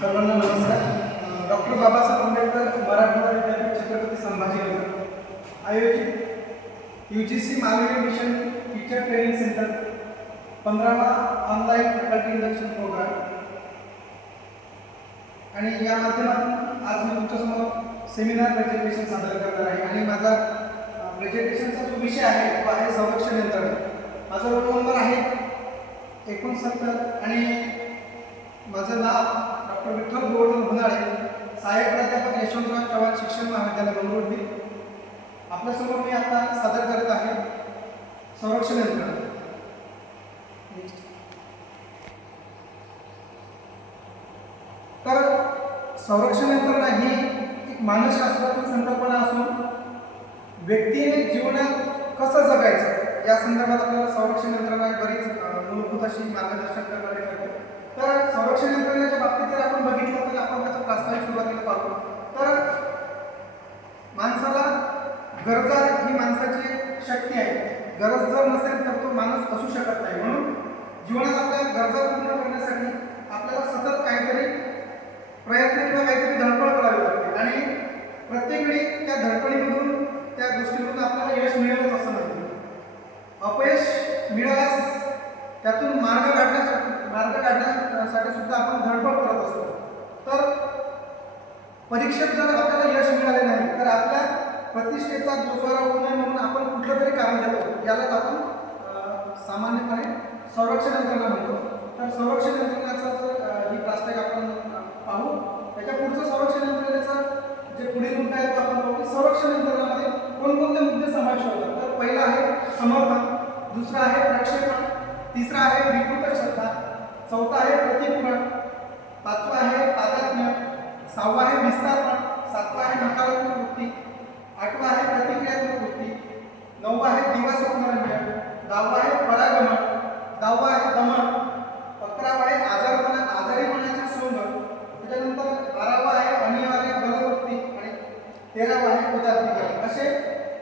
सर्वांना नमस्कार. डॉक्टर बाबासाहेब आंबेडकर मराठवाडा विद्यापीठ छत्रपती संभाजीनगर आयोजित UGC मालवणी मिशन टीचर ट्रेनिंग सेंटर 15वा ऑनलाईन फॅकल्टी इंडक्शन प्रोग्राम आणि या माध्यमातून आज मी तुमच्यासमोर सेमिनार प्रेझेंटेशन सादर करणार आहे. आणि माझा प्रेझेंटेशनचा जो विषय आहे तो आहे संरक्षण यंत्रणा. माझा रोल नंबर आहे 69 आणि माझं नाव डॉक्टर विठ्ठल गोवर्धन होनाळे, सहाय्यक प्राध्यापक यशवंतराव चव्हाण शिक्षण महाविद्यालय मंगरुळपीर. आपल्यासमोर मी आता सादर करत आहे संरक्षण यंत्रणा. तर संरक्षण यंत्रणा ही एक मानसशास्त्रातील संकल्पना असून व्यक्तीने जीवनात कसं जगायचं या संदर्भात आपल्याला संरक्षण यंत्रणा बरीच मूलभूत अशी मार्गदर्शन करणारी ठरते. तर संरक्षण यंत्रणेच्या बाबतीत जर आपण बघितलं तर आपण त्याचा प्रास्ताविक सुरुवातीला पाहू. तर माणसाला गरजा ही माणसाची शक्ती आहे. गरज जर नसेल तर तो माणूस असू शकत नाही. म्हणून जीवनात आपल्या गरजा पूर्ण करण्यासाठी आपल्याला सतत काहीतरी प्रयत्न किंवा काहीतरी धडपड करावी लागते आणि प्रत्येक वेळी त्या धडपडीमधून त्या गोष्टीमधून आपल्याला यश मिळेलच असं नाही. अपयश मिळाल्यास त्यातून मार्ग काढण्यासाठी सुद्धा आपण धडपड करत असतो. तर परीक्षेत जर आपल्याला यश मिळाले नाही तर आपल्या प्रतिष्ठेचा जोजोरा होऊ नये म्हणून आपण कुठलं तरी कारण देतो. यालाच आपण सामान्यपणे संरक्षण यंत्रणा म्हणतो. तर संरक्षण यंत्रणेचा ही प्रास्ताविक आपण पाहू. त्याच्या पुढचं संरक्षण यंत्रणेचं जे पुढील मुद्दा आहे तो आपण पाहू. संरक्षण यंत्रणेमध्ये कोणकोणते मुद्दे समावेश होतात. तर पहिला आहे समर्थन, दुसरा आहे प्रक्षेपण, तिसरा आहे विकृत श्रद्धा, चौथा आहे प्रतिपूरण, पाचवा आहे तादात्म्य, सहावा आहे विस्तारपण, सातवा आहे नकारात्मक वृत्ती, आठवा आहे प्रतिक्रियात्मक वृत्ती, नववा आहे दिवास्वप्नरंजन, दहावा आहे परागमन, 10वा आहे दमन, 11वा आहे आजारीपणाची सोंग, त्याच्यानंतर 12वा आहे अनिवार्य बलवृत्ती आणि 13वा आहे उदात्तीकरण. असे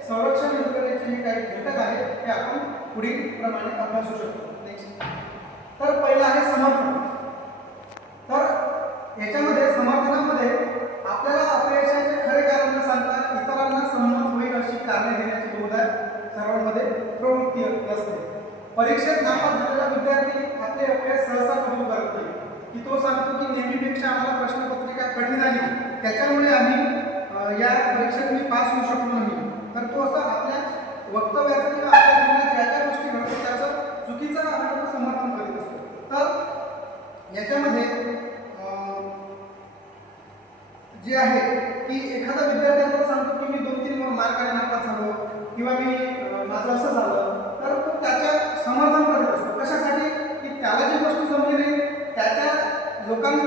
संरक्षण यंत्रणेचे जे काही घटक आहेत ते आपण पुढील प्रमाणे अभ्यासू शकतो. तर पहिला आहे समर्थन. तर याच्यामध्ये समर्थनामध्ये आपल्याला अपयशाचे खरे कारण न सांगता इतरांना सहमत होईल अशी कारणे देण्याची बहुधा सर्वांमध्ये प्रवृत्ती असते. परीक्षेत नापास झालेला विद्यार्थी आपले अपयश सहसा कबूल करत नाही, की तो सांगतो की नेहमीपेक्षा आम्हाला प्रश्नपत्रिका कठीण आली त्याच्यामुळे आम्ही या परीक्षेत मी पास होऊ शकलो नाही. तर तो असं आपल्या वक्तव्याचं किंवा आपल्या जीवनात ज्या ज्या गोष्टी घडतात त्याचं चुकीचं आपण समर्थन करीत असतो. तर याच्यामध्ये जे आहे की एखादा विद्यार्थी आपल्याला सांगतो की मी 2-3 मार्काने नापास झालो किंवा मी माझं असं झालं, तर तो त्याच्या समर्थन करीत असतो. कशासाठी? की त्याला जी गोष्ट जमली नाही त्याच्या लोकांनी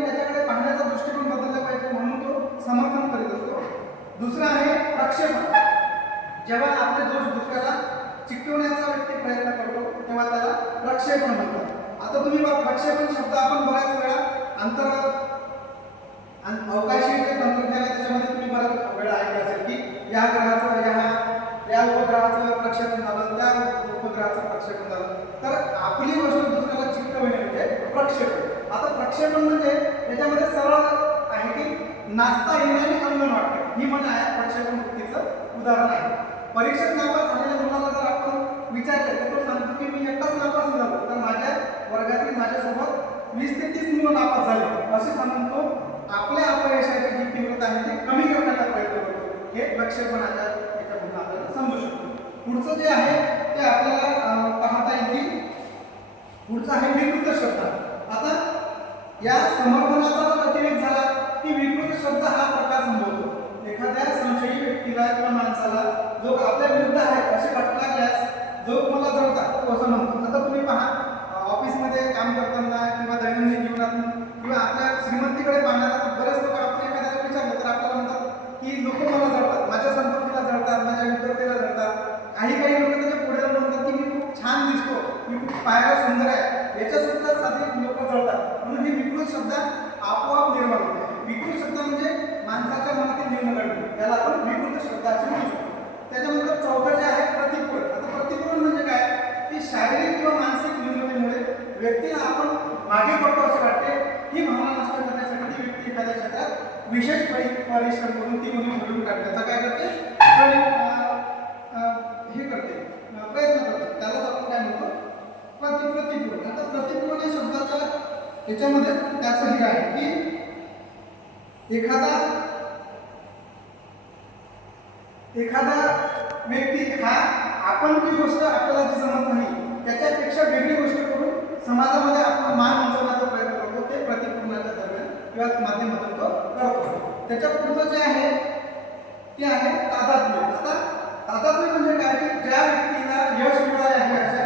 त्याच्याकडे पाहण्याचा दृष्टिकोन बदलला पाहिजे म्हणून तो समर्थन करीत असतो. दुसरं आहे प्रक्षेपण. जेव्हा आपले दोष दुसऱ्याला चिकटवण्याचा व्यक्ती प्रयत्न करतो तेव्हा त्याला प्रक्षेपण म्हणतात. आता तुम्ही प्रक्षेपण शब्द आपण बऱ्याच वेळा अवकाशी जे तंत्रज्ञान आहे त्याच्यामध्ये तुम्ही बऱ्याच वेळा ऐकलं असेल की या ग्रहाचं या उपग्रहाचं प्रक्षेपण झालं, त्या उपग्रहाचं प्रक्षेपण झालं. तर आपली गोष्ट दुसऱ्याला चिकटवणे म्हणजे प्रक्षेपण. आता प्रक्षेपण म्हणजे त्याच्यामध्ये सरळ आहे की नाचता येण्याने अंगण वाटतं. ही म्हणजे आहे प्रक्षेपण वृत्तीचं उदाहरण आहे. परीक्षेत नापास झालेल्या मुलाला जर आपण विचारलं तर तो सांगतो की मी एकटाच नापास झालो तर माझ्या वर्गातील माझ्यासोबत 20 ते 30 मुलं नापास झाले असे सांगून तो आपल्या अपयशाची जी तीव्रता आहे ती कमी करण्याचा प्रयत्न करतो. हे प्रक्षेपणाच्या याच्यामधून आपल्याला समजू शकतो. पुढचं जे आहे ते आपल्याला पाहता येईल की पुढचं आहे विकृत श्रद्धा. आता या समर्थनाचा जर अतिरेक झाला की विकृत श्रद्धा हा प्रकार संभवतो. एखाद्या संशयी व्यक्तीला किंवा माणसाला जो आपल्या विरुद्ध आहे असे वाटू लागल्यास जो मला जळतात तो असं म्हणतो. आता तुम्ही पहा ऑफिसमध्ये काम करताना किंवा दैनंदिन जीवनातून किंवा आपल्या श्रीमंतीकडे पाहण्याला बरेच लोक आपण एखाद्याला विचारलं तर आपल्याला म्हणतात की लोक मला जळतात, माझ्या संपत्तीला जळतात, माझ्या विद्वत्तेला जळतात. काही लोक त्याच्या पुढे म्हणतात की मी खूप छान दिसतो, मी खूप पाहायला सुंदर आहे, याच्यासुद्धा साधी लोक जळतात. म्हणून ही विकृत शब्द आपोआप निर्माण होते. विकृत शब्द म्हणजे माणसाच्या मनातील निर्णय घडतो, त्याला आपण विकृत शब्दाचे म्हणू शकतो. त्याच्यानंतर चौथं जे आहे प्रतिपूरण. आता प्रतिपूरण म्हणजे काय की शारीरिक किंवा मानसिक न्यूनतेमुळे व्यक्तीला आपण मागे पडतो असे वाटते ही भावना नष्ट विशेष परिश्रम करून ती मुली घडून काढण्याचा काय करते हे करते प्रयत्न करते, त्यालाच आपण काय म्हणतो प्रतिपूर्ण. आता प्रतिपूर्ण या शब्दाच्या याच्यामध्ये त्याचं हे आहे की एखादा व्यक्ती हा आपण जी गोष्ट आपल्याला जी जमत नाही त्याच्यापेक्षा वेगळी गोष्ट करून समाजामध्ये आपला मान उंचवण्याचा प्रयत्न करतो, ते प्रतिपूर्णाच्या दरम्यान किंवा माध्यमातून तो करतो. त्याच्या पुढचं जे आहे ते आहे तादात्म्य. आता तादात्म्य म्हणजे काय की ज्या व्यक्तीला यश मिळाले आहे अशा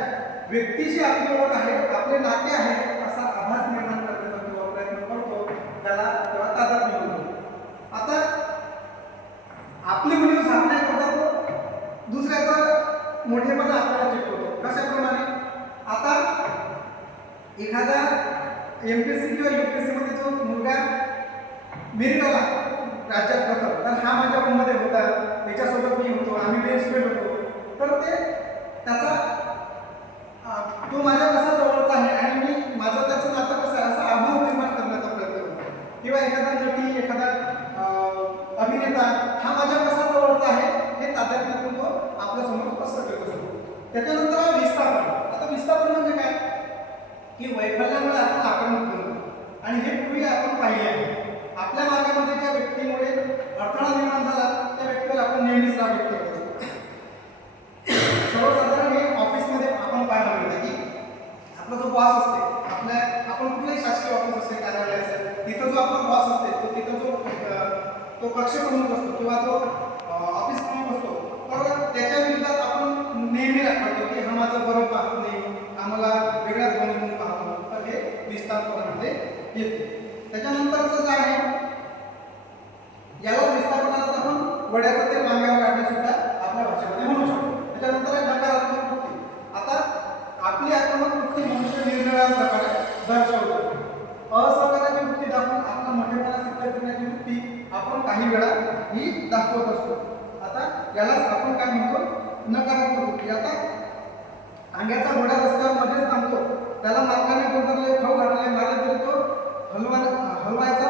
व्यक्तीशी आपली ओळख आहे, आपले नाते आहे असा आभास निर्माण करण्याचा किंवा प्रयत्न करतो, त्याला किंवा तादात्म्य म्हणतो. आता आपली उणीव झाकण्याकरता तो दुसऱ्याचा मोठेपणा आपल्याला चिकवतो. कशाप्रमाणे, आता एखादा एमपीएससी किंवा यूपीएससी मध्ये जो मुलगा मेरिट आला राज्यात प्रथम, तर हा माझ्या रूममध्ये होता, त्याच्यासोबत मी होतो, आम्ही बेंचमेट होतो, तर ते त्याचा तो माझ्या कसा जवळचा आहे आणि मी माझं त्याचं नातं कसं आहे असा अभाव निर्माण करण्याचा प्रयत्न करतो. किंवा एखादा नटी, एखादा अभिनेता हा माझ्या कसा जवळचा आहे हे तादात्म्यातून तो आपल्यासमोर स्पष्ट करत असतो. त्याच्यानंतर विस्थापन. आता विस्थापन म्हणजे काय की वैफल्यामुळे आपण आक्रमक बनतो आणि हे पूर्वी आपण पाहिले आहे. आपल्या मार्गामध्ये ज्या व्यक्तीमुळे अडथळा निर्माण झाला त्या व्यक्तीवर आपण नेहमीच राग व्यक्त करतो. सर्वसाधारण हे ऑफिसमध्ये आपण पाहायला मिळतं की आपला जो बॉस असते, आपण कुठलाही शासकीय ऑफिस असते, कार्यालय असेल, तिथं जो आपला बॉस असते तो तिथं तो कक्ष प्रमुख असतो किंवा तो ऑफिस प्रमुख असतो, तर त्याच्या विरोधात आपण नेहमी राखतो की हा माझं बरं पाहत नाही, आम्हाला वेगळ्याच बनवून पाहतो, तर हे विस्थापनामध्ये येते. त्याच्यानंतरचं जे आहे याला विस्थापनात आपण वड्याचं तेल मांग्यावर काढणे सुद्धा आपल्या भाषेमध्ये म्हणू शकतो. त्याच्यानंतर आहे नकारात्मक वृत्ती. आता आपली आक्रमक वृत्ती मनुष्य निरनिराळ्या प्रकारे दर्शवतो. असहकाराची वृत्ती दाखवून आपला मोठेपणा सिद्ध करण्याची वृत्ती आपण काही वेळा ही दाखवत असतो. आता यालाच आपण काय म्हणतो नकारात्मक वृत्ती. आता अंग्याचा घोडा रस्त्यावर मध्येच थांबतो, त्याला मालकाने कोणतरी खाऊ घातले मारले तरी तो हलवायचा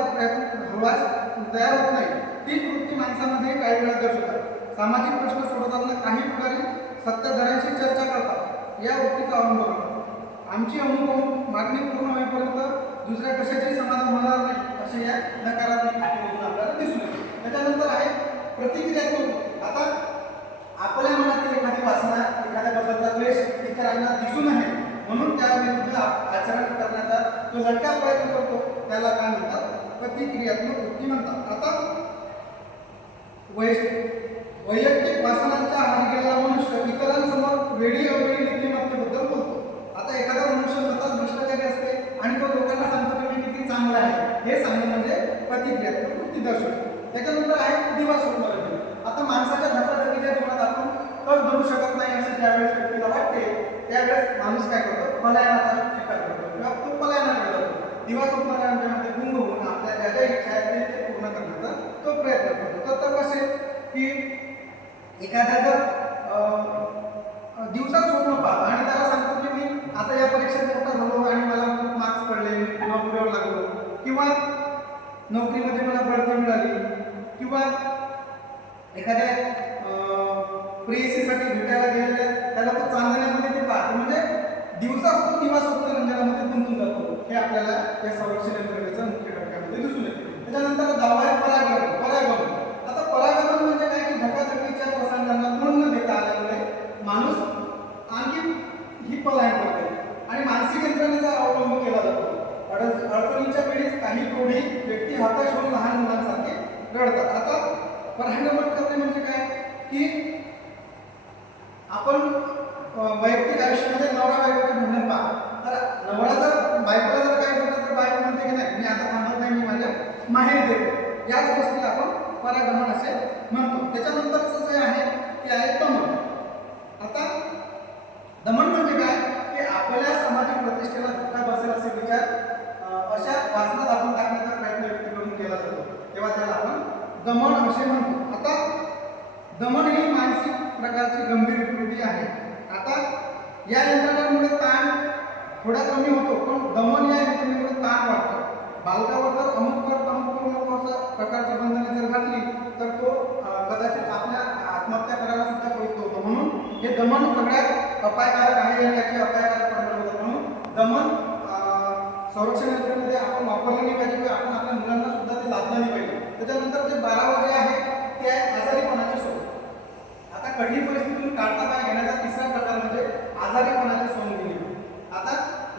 तयार होत नाही. ती वृत्ती माणसामध्ये काही वेळा दर्शवतात. सामाजिक प्रश्न सोडवताना काही प्रकारे सत्ताधाऱ्यांशी चर्चा करतात, या वृत्तीचा अनुभव करतात. आमची अनुभव मागणी पूर्ण होईपर्यंत दुसऱ्या कशाची समाधान होणार नाही असे या नकारात्मक वृत्तीमधून आपल्याला दिसून येते. त्याच्यानंतर आहे प्रतिक्रियात्मक. आता आपल्या मनातील एखादी वासना, एखाद्याबद्दलचा द्वेष इतरांना दिसू नये म्हणून त्या विरुद्ध आचरण करण्याचा जो लढका प्रयत्न करतो त्याला काय म्हणतात प्रतिक्रियात्मक वृत्ती म्हणतात. आता वैयक्तिक वासनांच्या आहारी गेलेला मनुष्य इतरांसमोर वेळी अवेळी नीतिमत्तेबद्दल बोलतो. आता एखादा मनुष्य स्वतः भ्रष्टाचारी असते आणि तो लोकांना सांगतो की मी किती चांगला आहे, हे सांगणं म्हणजे प्रतिक्रियात्मक वृत्ती दर्शवतो. त्याच्यानंतर आहे दिवा स्वप्न. आता माणसाच्या धकाधकीच्या जीवनात आपण तग धरू शकत नाही असे ज्यावेळेस व्यक्तीला वाटते त्यावेळेस माणूस काय करतो पलायनाचा स्वीकार करतो किंवा तो पलायनाकडे जातो. दिवा स्वप्नांमध्ये गुंग होऊन आपल्या ज्या ज्या इच्छा आहेत ते पूर्ण करण्याचा तो प्रयत्न करतो. तर कसे की एखाद्या जर दिवसात स्वप्न पाहतो आणि त्याला सांगतो की मी आता या परीक्षेत मोठा झालो आणि मला खूप मार्क्स पडले, मी नोकरीवर लागलो किंवा नोकरीमध्ये मला बढती मिळाली किंवा एखाद्या प्रेयसीसाठी भेटायला गेलेल्या त्याला तो चांदण्यामध्ये ते पाहतो, म्हणजे दिवसात तो दिवा स्वप्न रंजनामध्ये गुंतून जातो. हे आपल्याला या संरक्षण यंत्रणेच्या मुख्य घटकामध्ये दिसून येते. त्याच्यानंतर दहावा आहे परागमन. आता परागमन म्हणजे काय की धकाधकीच्या प्रसंगांना तोंड न देता आल्यामुळे माणूस आणखी ही पलायन करते आणि मानसिक यंत्रणेचा अवलंब केला जातो. अडचणीच्या वेळेस काही प्रौढी व्यक्ती हताश होऊन लहान मुलांसारखे रडतात. आता परागमन करणे म्हणजे काय की आपण वैयक्तिक आयुष्यामध्ये नवरा बायकोचे भांडण पहा, तर नवरा जर बायकोला जर काय करतो तर बायको म्हणते की नाही मी आता थांबत नाही, मी माझ्या माहेरी देतो. याच गोष्टीला आपण परागमन असे म्हणतो. त्याच्यानंतरचं जे आहे ते आहे दमन. आता दमन म्हणजे काय की आपल्या सामाजिक प्रतिष्ठेला धक्का बसेल असे विचार अशा वाचनात आपण टाकण्याचा प्रयत्न व्यक्तीकडून केला जातो, तेव्हा त्याला आपण दमन असे म्हणतो. आता दमन ही मानसिक प्रकारची गंभीर विकृती आहे. आता या यंत्रणेमुळे ताण थोडा कमी होतो, पण दमन या यंत्रणेमुळे ताण वाढतो. बालकावर जर अमुक करू नको असं प्रकारची बंधने जर घातली तर तो कदाचित आपल्या आत्महत्या करायला सुद्धा प्रवृत्त होतो. म्हणून हे दमन सगळ्यात अपायकारक आहे आणि याचे अपायकारक परिणाम होतात. म्हणून दमन संरक्षण यंत्रणेमध्ये आपण वापरलं नाही पाहिजे किंवा आपण आपल्या मुलांना सुद्धा ते लादलं नाही पाहिजे. त्याच्यानंतर जे 12वं जे आहे ते आहे आजारीपणाचे सोंग. आता कठीण परिस्थितीतून काढता पाय घेण्याचा तिसरा प्रकार म्हणजे आजारीपणाचे सोंग घेणे. आता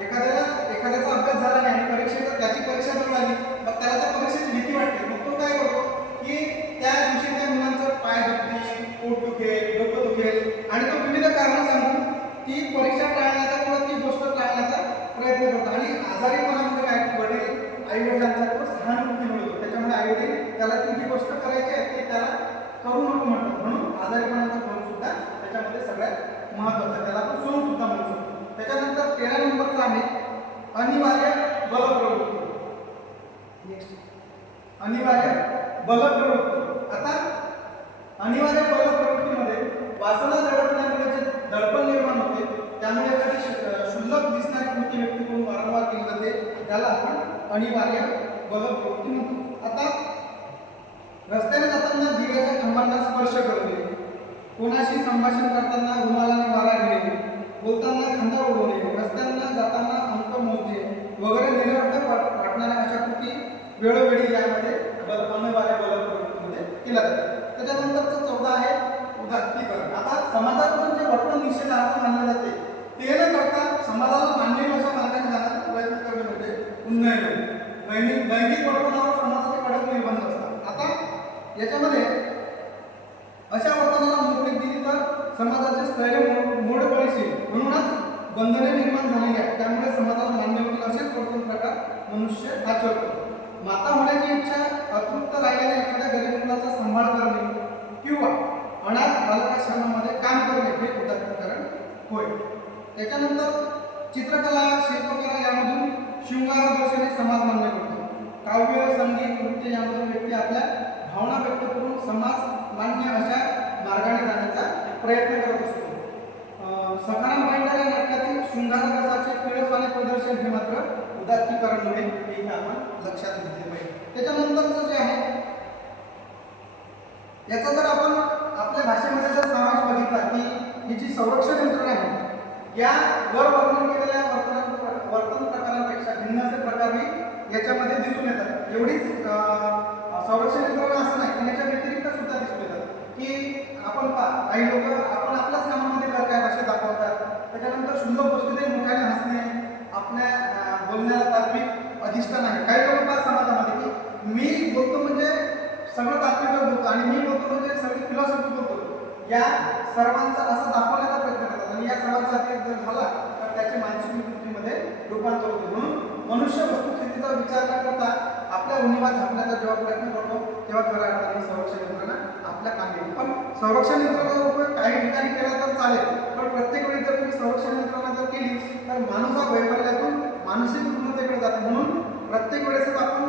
एखाद्याचा अभ्यास झाला नाही आणि त्याची परीक्षा जवळ आली, मग त्याला त्या परीक्षेची भीती वाटते. मग तो काय करतो की त्या दिवशी त्या मुलांचं पाय दुखतील, पोट दुखेल, डोकं दुखेल आणि तो विविध कारणं सांगून ती परीक्षा टाळण्याचा किंवा ती गोष्ट टाळण्याचा प्रयत्न करतो. आणि आजारीपणामध्ये काय वडील आई वडिलांचा तो सहानुभूती मिळतो. त्याच्यामुळे आई वडील त्याला ती जी गोष्ट करायची आहे ती त्याला करू नको म्हणतात. म्हणून आजारीपणाचा सोंग सुद्धा त्याच्यामध्ये सगळ्यात महत्त्वाचा, त्याला आपण सोंग सुद्धा म्हणू शकतो. त्याच्यानंतर 13 नंबरचा आहे अनिवार्य बलप्रवृत्ती. अनिवार्य बलप्रवृत्ती. आता अनिवार्य बलप्रवृत्तीमध्ये वासना दडपण्यामुळे जे दडपण निर्माण होते त्यामुळे एखादी क्षुल्लक दिसणारी कृती व्यक्तीकडून वारंवार केली जाते, त्याला आपण अनिवार्य बलप्रवृत्ती म्हणतो. आता रस्त्याने जाताना दिव्याच्या खांबांना स्पर्श करणे, कोणाशी संभाषण करताना रुमालाने वारा घेणे, बोलताना खांदा उडवणे, रस्त्यांना जाताना अंक मोजणे वगैरे निरर्थक वाटणाऱ्या अशा कृती वेळोवेळी यामध्ये अनिवार्य बलप्रवृत्तीमध्ये केल्या जातात. त्याच्यानंतरचं 14 आहे उदात्तीकरण. आता समाजातून जे वर्तन निषेधार्ह मानले जाते ते न करता समाजाला मान्य अशा मार्गाने जाण्याचा प्रयत्न करणे म्हणजे उन्नयन. लैंगिक वर्तनावर समाजाचे कडक निर्बंध असतात. आता याच्यामध्ये अशा वर्तनाला मोकळीक दिली तर समाजाचे स्थैर्य मोडकळीशील, म्हणूनच बंधने निर्माण झालेली आहेत. त्यामुळे समाजाला मान्य होतील असेच वर्तन प्रकार मनुष्य आचरतो. माता होण्याची इच्छा अतृप्त राहिलेल्या एखाद्या गरीब मुलाचा सांभाळ करणे किंवा अनाथ बालकाश्रमामध्ये काम करणे हे उदात्तीकरण होय. त्याच्यानंतर चित्रकला, शिल्पकला यामधून शृंगारदर्शने समाज मान्य करतो. काव्य, संगीत, नृत्य यामधून व्यक्ती आपल्या भावना व्यक्त करून समाज मान्य अशा मार्गाने जाण्याचा प्रयत्न करत असतो. सखाराम भाईंदर या नाटकातील शृंगाररसाचे पिळसवाने प्रदर्शन हे मात्र उदात्तीकरण नव्हे, हे आपण लक्षात घेतले पाहिजे. त्याच्यानंतरचं जे आहे याचा जर आपण आपल्या भाषेमध्ये जर सारांश बघितला की ही जी संरक्षण यंत्रणा आहे या वर वर्णन केलेल्या वर्तन प्रकारांपेक्षा भिन्न असे प्रकारही याच्यामध्ये दिसून येतात. एवढीच संरक्षण यंत्रणा असं नाही पण याच्या व्यतिरिक्त सुद्धा दिसून येतात की आपण काही लोक आपण आपल्याच कामामध्ये काय असे दाखवतात. त्याच्यानंतर क्षुल्लक गोष्टीने मोठ्याने हसणे, आपल्या बोलण्याला तात्विक अधिष्ठान आहे. काही लोक पाच समाजामध्ये की मी बोलतो म्हणजे सगळं तात्विक बोलतो आणि मी बोलतो म्हणजे सगळी फिलॉसॉफी बोलतो, या सर्वांचा असं दाखवण्याचा प्रयत्न करतात आणि या सर्वांचा जर झाला तर त्याचे मानसिक विकृतीमध्ये रूपांतर होते. म्हणून मनुष्य वस्तुस्थितीचा विचार न करता आपल्या उणिवा झाकण्याचा जेव्हा प्रयत्न करतो तेव्हा खऱ्या अर्थाने संरक्षण यंत्रणा आपल्या कामी येते. पण संरक्षण यंत्रणेचा उपयोग काही ठिकाणी केला तर चालेल, पण प्रत्येक वेळी जर तुम्ही संरक्षण यंत्रणा जर केली तर माणूस हा वैफल्यातून मानसिक रुग्णतेकडे जातो. म्हणून प्रत्येक वेळेसच आपण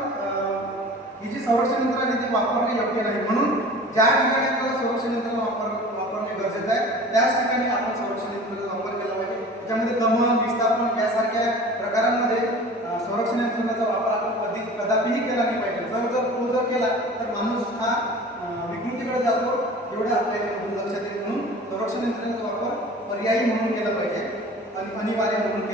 ही जी संरक्षण यंत्रणा ती वापरणे योग्य नाही. म्हणून ज्या ठिकाणी आपल्याला संरक्षण यंत्रणा वापरणे गरजेचं आहे त्याच ठिकाणी आपण संरक्षण यंत्रणेचा वापर केला पाहिजे. त्याच्यामध्ये दमन, विस्थापन यासारख्या प्रकारांमध्ये संरक्षण यंत्रणेचा वापर आपण कदापिही केला नाही पाहिजे. जर केला तर माणूस हा विकृतीकडे जातो, एवढं आपल्याला लक्षात येईल. म्हणून संरक्षण यंत्रणेचा वापर पर्यायी म्हणून केला पाहिजे आणि अनिवार्य म्हणून